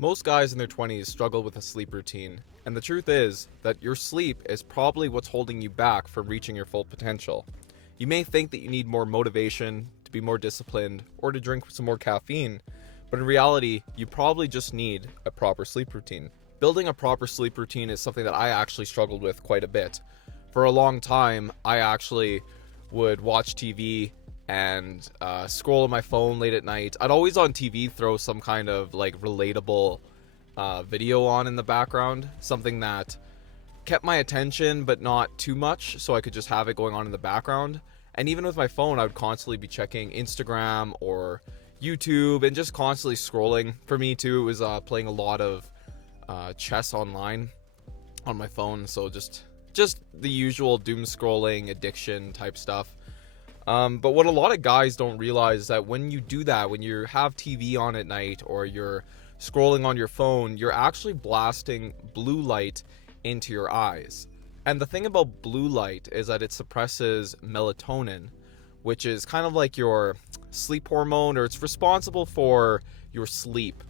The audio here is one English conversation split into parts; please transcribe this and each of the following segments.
Most guys in their 20s struggle with a sleep routine, and the truth is that your sleep is probably what's holding you back from reaching your full potential. You may think that you need more motivation, to be more disciplined, or to drink some more caffeine, but in reality, you probably just need a proper sleep routine. Building a proper sleep routine is something that I actually struggled with quite a bit. For a long time, I actually would watch TV and scroll on my phone late at night. I'd always on TV throw some kind of like relatable video on in the background, something that kept my attention but not too much, so I could just have it going on in the background. And even with my phone, I would constantly be checking Instagram or YouTube and just constantly scrolling. For me too, it was playing a lot of chess online on my phone, so just the usual doom scrolling addiction type stuff. But what a lot of guys don't realize is that when you do that, when you have TV on at night or you're scrolling on your phone, you're actually blasting blue light into your eyes. And the thing about blue light is that it suppresses melatonin, which is kind of like your sleep hormone, or it's responsible for your sleep.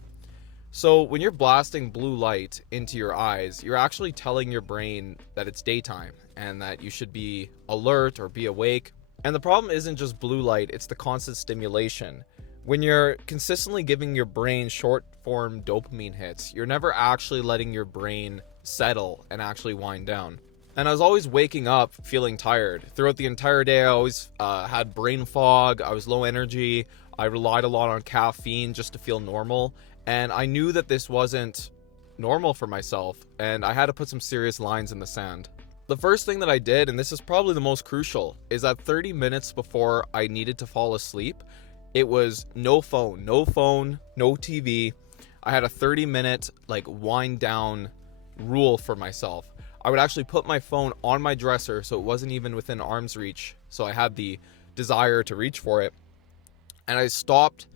So when you're blasting blue light into your eyes, you're actually telling your brain that it's daytime and that you should be alert or be awake. And the problem isn't just blue light, it's the constant stimulation. When you're consistently giving your brain short form dopamine hits, you're never actually letting your brain settle and actually wind down. And I was always waking up feeling tired. Throughout the entire day, I always had brain fog, I was low energy, I relied a lot on caffeine just to feel normal. And I knew that this wasn't normal for myself, and I had to put some serious lines in the sand. The first thing that I did, and this is probably the most crucial, is that 30 minutes before I needed to fall asleep, it was no phone, no TV. I had a 30-minute wind down rule for myself. I would actually put my phone on my dresser so it wasn't even within arm's reach, so I had the desire to reach for it. And I stopped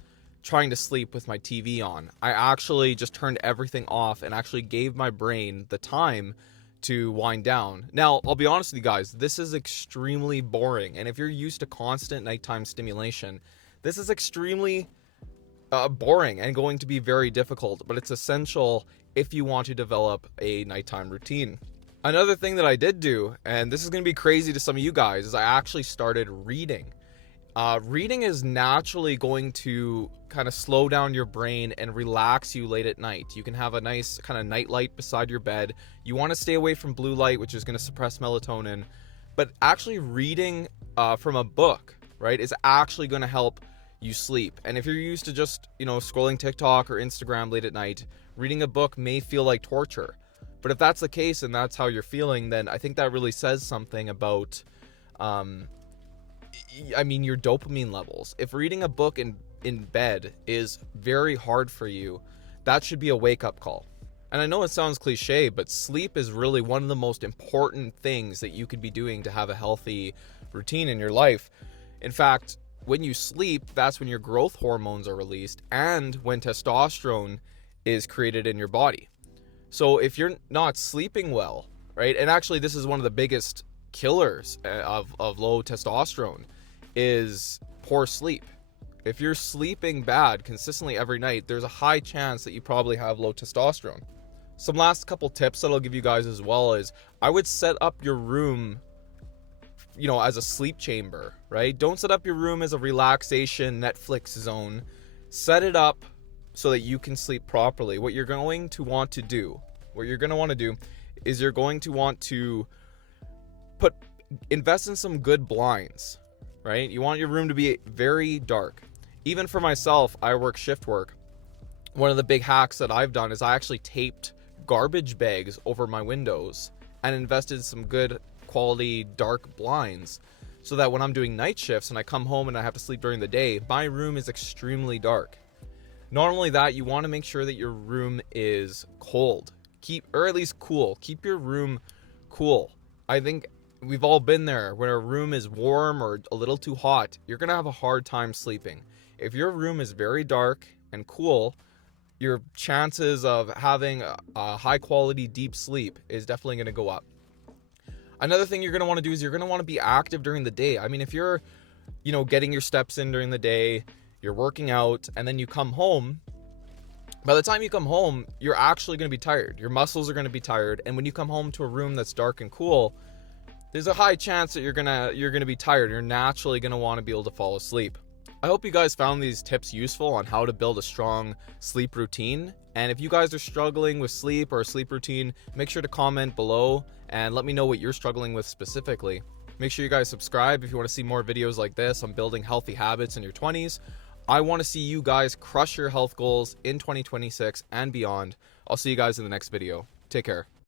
trying to sleep with my TV on. I actually just turned everything off and actually gave my brain the time to wind down. Now, I'll be honest with you guys, this is extremely boring. And if you're used to constant nighttime stimulation, this is extremely boring and going to be very difficult, but it's essential if you want to develop a nighttime routine. Another thing that I did do, and this is going to be crazy to some of you guys, is I actually started reading. Reading is naturally going to kind of slow down your brain and relax you late at night. You can have a nice kind of night light beside your bed. You want to stay away from blue light, which is going to suppress melatonin. But actually reading from a book, right, is actually going to help you sleep. And if you're used to just, scrolling TikTok or Instagram late at night, reading a book may feel like torture. But if that's the case and that's how you're feeling, then I think that really says something about your dopamine levels. If reading a book in bed is very hard for you, that should be a wake-up call. And I know it sounds cliche, but sleep is really one of the most important things that you could be doing to have a healthy routine in your life. In fact, when you sleep, that's when your growth hormones are released and when testosterone is created in your body. So if you're not sleeping well, right, and actually this is one of the biggest killers of low testosterone is poor sleep. If you're sleeping bad consistently every night, there's a high chance that you probably have low testosterone. Some last couple tips that I'll give you guys as well is I would set up your room, as a sleep chamber, right? Don't set up your room as a relaxation Netflix zone. Set it up so that you can sleep properly. What you're going to want to do is you're going to want to invest in some good blinds, right? You want your room to be very dark. Even for myself, I work shift work. One of the big hacks that I've done is I actually taped garbage bags over my windows and invested in some good quality dark blinds so that when I'm doing night shifts and I come home and I have to sleep during the day, my room is extremely dark. Not only that, you want to make sure that your room is cold. Or at least cool. Keep your room cool. I think we've all been there. When a room is warm or a little too hot, you're going to have a hard time sleeping. If your room is very dark and cool, your chances of having a high quality deep sleep is definitely going to go up. Another thing you're going to want to do is you're going to want to be active during the day. I mean, if you're, getting your steps in during the day, you're working out, and then you come home, By the time you come home, you're actually going to be tired. Your muscles are going to be tired. And when you come home to a room that's dark and cool, there's a high chance that you're gonna be tired. You're naturally gonna want to be able to fall asleep. I hope you guys found these tips useful on how to build a strong sleep routine. And if you guys are struggling with sleep or a sleep routine, make sure to comment below and let me know what you're struggling with specifically. Make sure you guys subscribe if you want to see more videos like this on building healthy habits in your 20s. I want to see you guys crush your health goals in 2026 and beyond. I'll see you guys in the next video. Take care.